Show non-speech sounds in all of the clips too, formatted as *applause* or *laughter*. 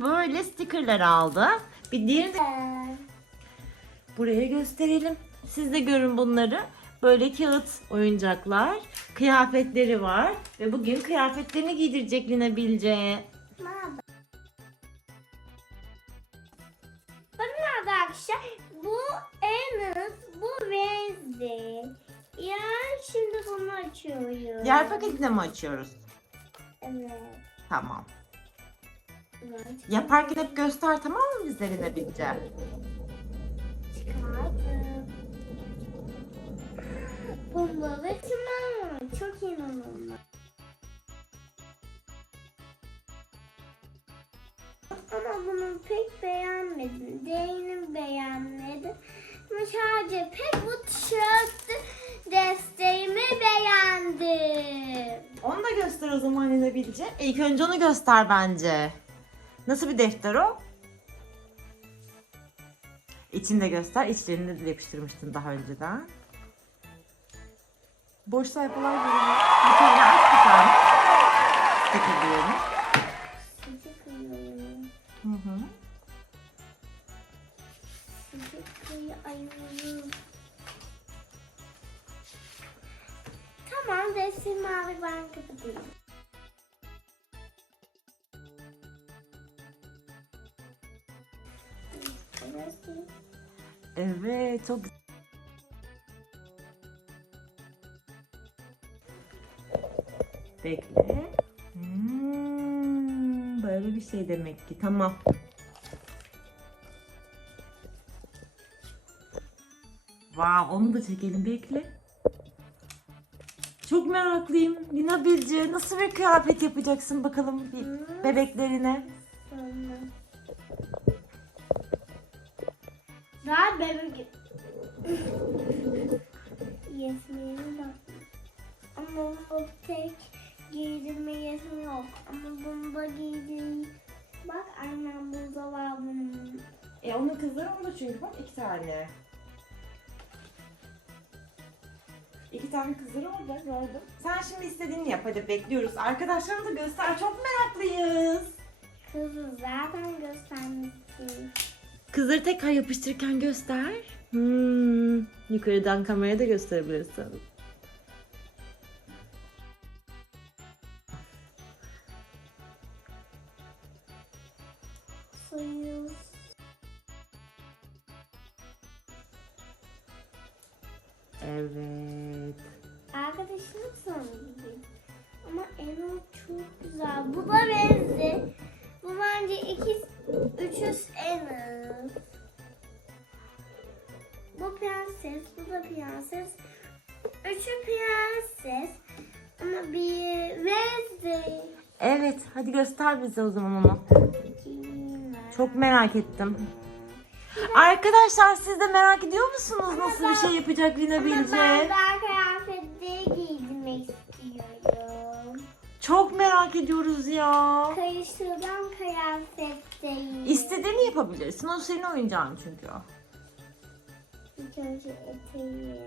böyle stickerlar aldı. Bir diğerini de buraya gösterelim. Siz de görün bunları. Böyle kağıt oyuncaklar, kıyafetleri var. Ve bugün kıyafetlerini giydirecek Lina. Bakın arkadaşlar bu Enes, bu Wednesday. Ya şimdi bunu açıyorum. Diğer paketini mi açıyoruz? Evet. Tamam. Evet. Yaparken hep göster tamam mı bize Lina Bilge? Çıkardım. Bombalı çimen. Çok inanılmaz. Ama bunu pek beğenmedim. Değilim beğenmedim. Ama sadece pek bu tişört desteğimi beğendim. Onu da göster o zaman Lina Bilge. İlk önce onu göster bence. Nasıl bir defter o? İçini de göster. İçlerini de yapıştırmıştın daha önceden. Boş sayfalar görünüyor. Bir aç bir tane. Sticker diyelim. Sıcak ayıyorum. Hı hı. Sıcak ayıyorum. Tamam resim mavi ben kapatayım. Evet çok güzel. Bekle. Hmm, böyle bir şey demek ki. Tamam. Wow, onu da çekelim. Bekle. Çok meraklıyım. Lina Bilge nasıl bir kıyafet yapacaksın bakalım bir bebeklerine? Daha bebek. Yesmeyelim bak. Ama bu tek giydirme yesmi yok. Ama bunda giydir. Bak annem burada var bunun. E onun kızları onda çünkü bak iki tane. İki tane kızları orada gördüm. Sen şimdi istediğini yap hadi bekliyoruz. Arkadaşlarına da göster çok meraklıyız. Kızı zaten göstermişsin. Kızları tekrar yapıştırırken göster. Hmm, yukarıdan kameraya da gösterebilirsin. Suyu. Evet. Arkadaşım sanırım. Ama Eno çok güzel. Bu da benzi. Bu bence iki, üçüz Eno. Prenses, bu da prenses. Üçü prenses. Ama bir Wednesday. Evet hadi göster bize o zaman onu. Çok merak ettim. Arkadaşlar siz de merak ediyor musunuz nasıl bir şey yapacak Lina Ama ben Bilge? daha kıyafetleri giydirmek istiyorum. Çok merak ediyoruz ya. Kayıştırdan kıyafetleri. İstediğini yapabilirsin. O senin oyuncağın çünkü. İlk önce eteği.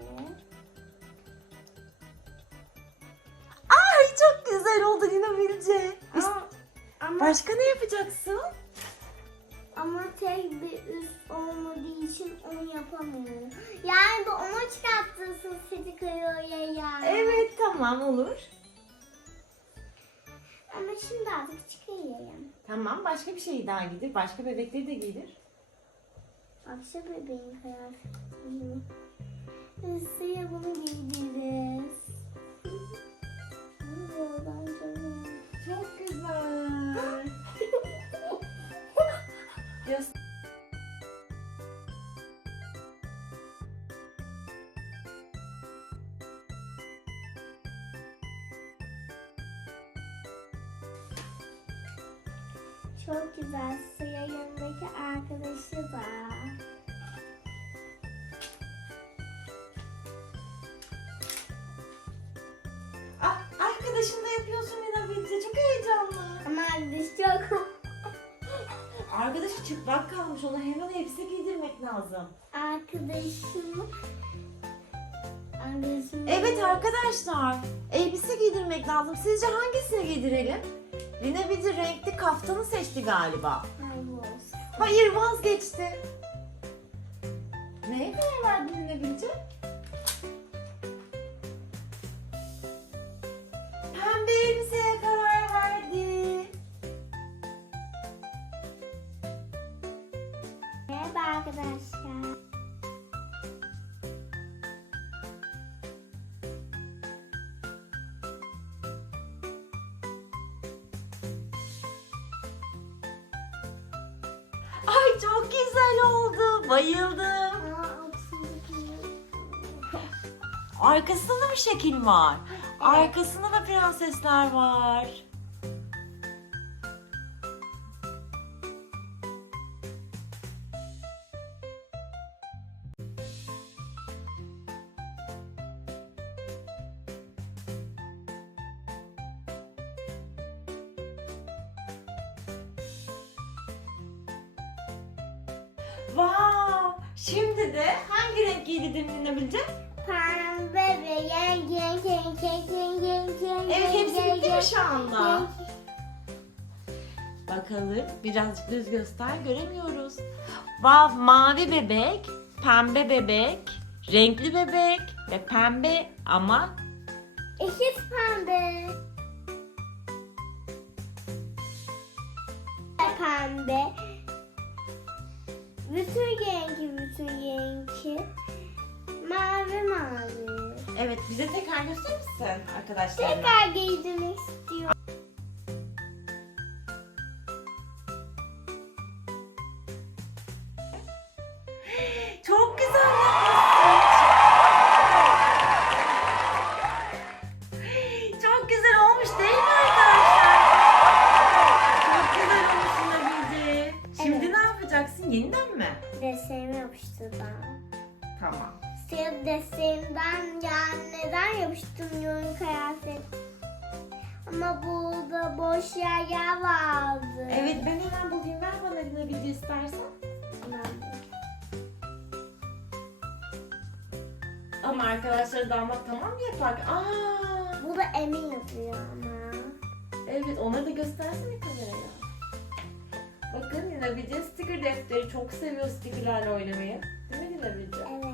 Ay çok güzel oldu Lina Bilge. Biz- Ama, ama, Başka ne yapacaksın? ama tek bir üst olmadığı için onu yapamıyorum. Yani bu onu çıkartırsın seni kıyıyor ya. Evet tamam olur. Ama şimdi artık çıkayım. Tamam başka bir şey daha giydir. Başka bebekleri de giydir. Akşam bebeğin kıyafetini. Size bunu giydiririz. Çok güzel. Çok güzel. Suya yanındaki arkadaşı da. Ah, arkadaşım da yapıyorsun Lina Bilge. Çok heyecanlı. Ama arkadaş çok. Arkadaşı çıplak kalmış. Ona hemen elbise giydirmek lazım. Arkadaşım. Arkadaşım. Evet arkadaşlar. Elbise giydirmek lazım. Sizce hangisini giydirelim? Lina Bilge renkli kaftanı seçti galiba. Hayır vazgeçti. Ay çok güzel oldu. Bayıldım. Arkasında da bir şekil var. Arkasında da prensesler var. Şimdi de hangi renk giydiğini dinleyebilecek? Pembe ve yenk yenk yenk yenk yenk yenk yenk Evet hepsi bitti mi şu anda? Bakalım birazcık düz göster göremiyoruz. Vav mavi bebek, pembe bebek, renkli bebek ve pembe ama İkiz pembe. Pembe. Bütün yenki bütün yenki. Mavi mavi. evet bize tekrar gösterir misin arkadaşlar? Tekrar giydirmek istiyorum. *laughs* Siyah desenimden yani neden yapıştırmıyorum kıyafet? Ama burada boş yer yer vardı. Evet ben hemen bulayım. Ver bana Nabilce istersen. Ama arkadaşlar damat tamam yapar? Aa, Bu da emin yapıyor ama. evet onları da göstersene kameraya. Bakın Lina Bilge sticker defteri çok seviyor stickerlerle oynamayı. Değil mi Lina Bilge? Evet.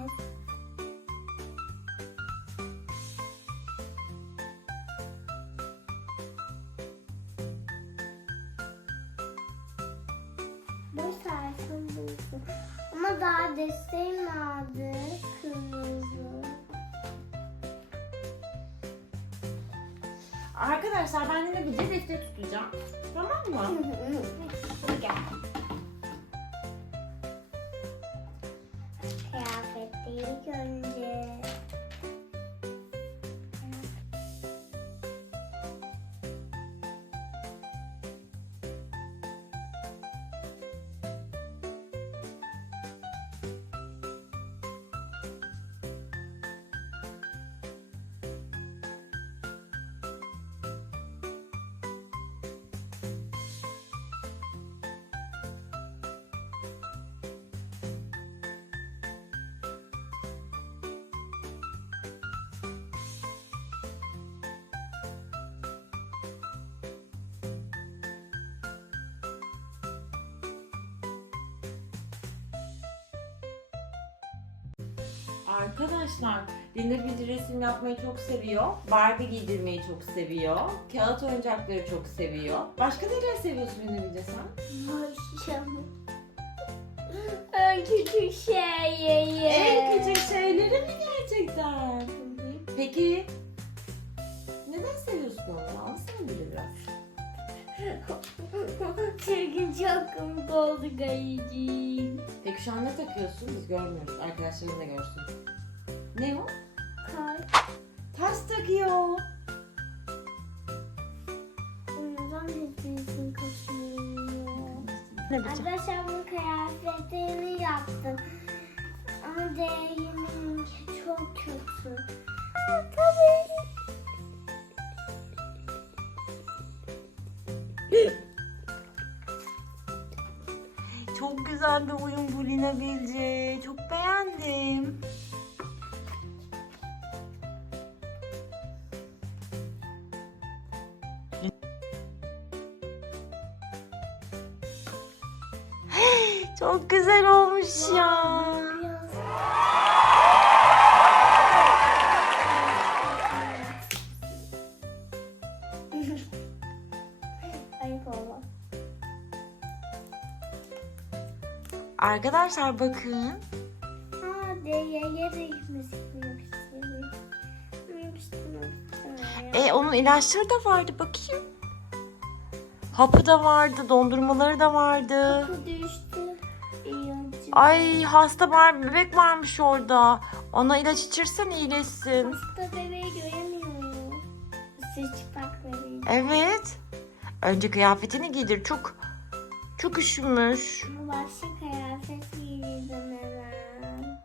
Arkadaşlar ben Lina Bilge defteri tutacağım. Tamam mı? Gel. Kıyafetleri ilk Arkadaşlar Lina Bilge resim yapmayı çok seviyor. Barbie giydirmeyi çok seviyor. Kağıt oyuncakları çok seviyor. Başka neler seviyorsun Bilge sen? Hoşçakalın. En küçük şeyi. En küçük şeyleri mi gerçekten? Peki neden seviyorsun onu? Anlatsana bize biraz. Çünkü çok komik oldu gayicim. Peki şu an ne takıyorsun? Biz görmüyoruz. Arkadaşlarım da görsün. Ne o? Kaç. Taş takıyor. Neden hepinizin kaşınıyor? Ne Arkadaşlar bu kıyafetini yaptım. Ama değeriminki çok kötü. Aa, tabii. Çok güzel olmuş ya. Arkadaşlar bakın. E onun ilaçları da vardı bakayım. Hapı da vardı, dondurmaları da vardı. Bu düştü. Ay hasta var, bebek varmış orada. Ona ilaç içirsen iyileşsin. Hasta bebeği göremiyorum. Sıçpak bebeği. Evet. Önce kıyafetini giydir. Çok çok üşümüş. Ama başka kıyafet giydirdim hemen.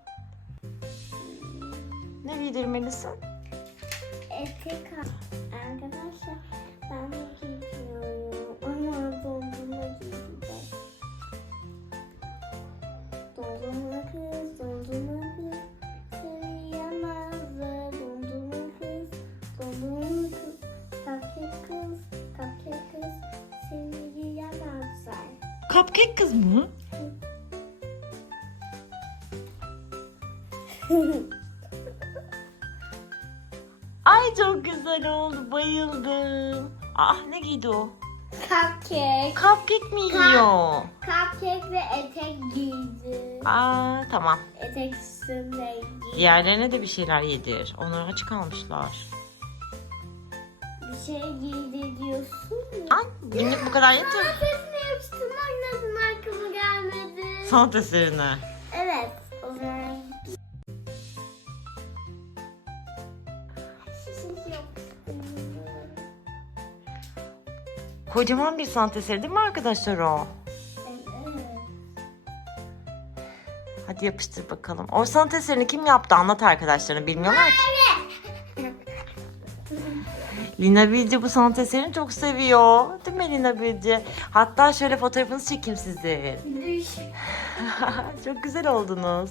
Ne giydirmelisin? Etek. Arkadaşlar ben de Cupcake kız mı? *laughs* Ay çok güzel oldu. Bayıldım. Ah ne giydi o? Cupcake. Cupcake mi yiyor? Cupcake ve etek giydi. Aa tamam. Etek üstünde giydi. Diğerlerine de bir şeyler yedir. Onlar aç kalmışlar. Bir şey giydi diyorsun ya. Ay günlük bu kadar yeter. Yapıştırmak nasıl aklıma gelmedi? Sanat eserine. Evet. O zaman. Kocaman bir sanat eseri değil mi arkadaşlar o? Evet. Hadi yapıştır bakalım. O sanat eserini kim yaptı anlat arkadaşlarına bilmiyorlar ki. Lina Bilge bu sanat eserini çok seviyor. Değil mi Lina Bilge? Hatta şöyle fotoğrafınızı çekeyim sizin. *laughs* Çok güzel oldunuz.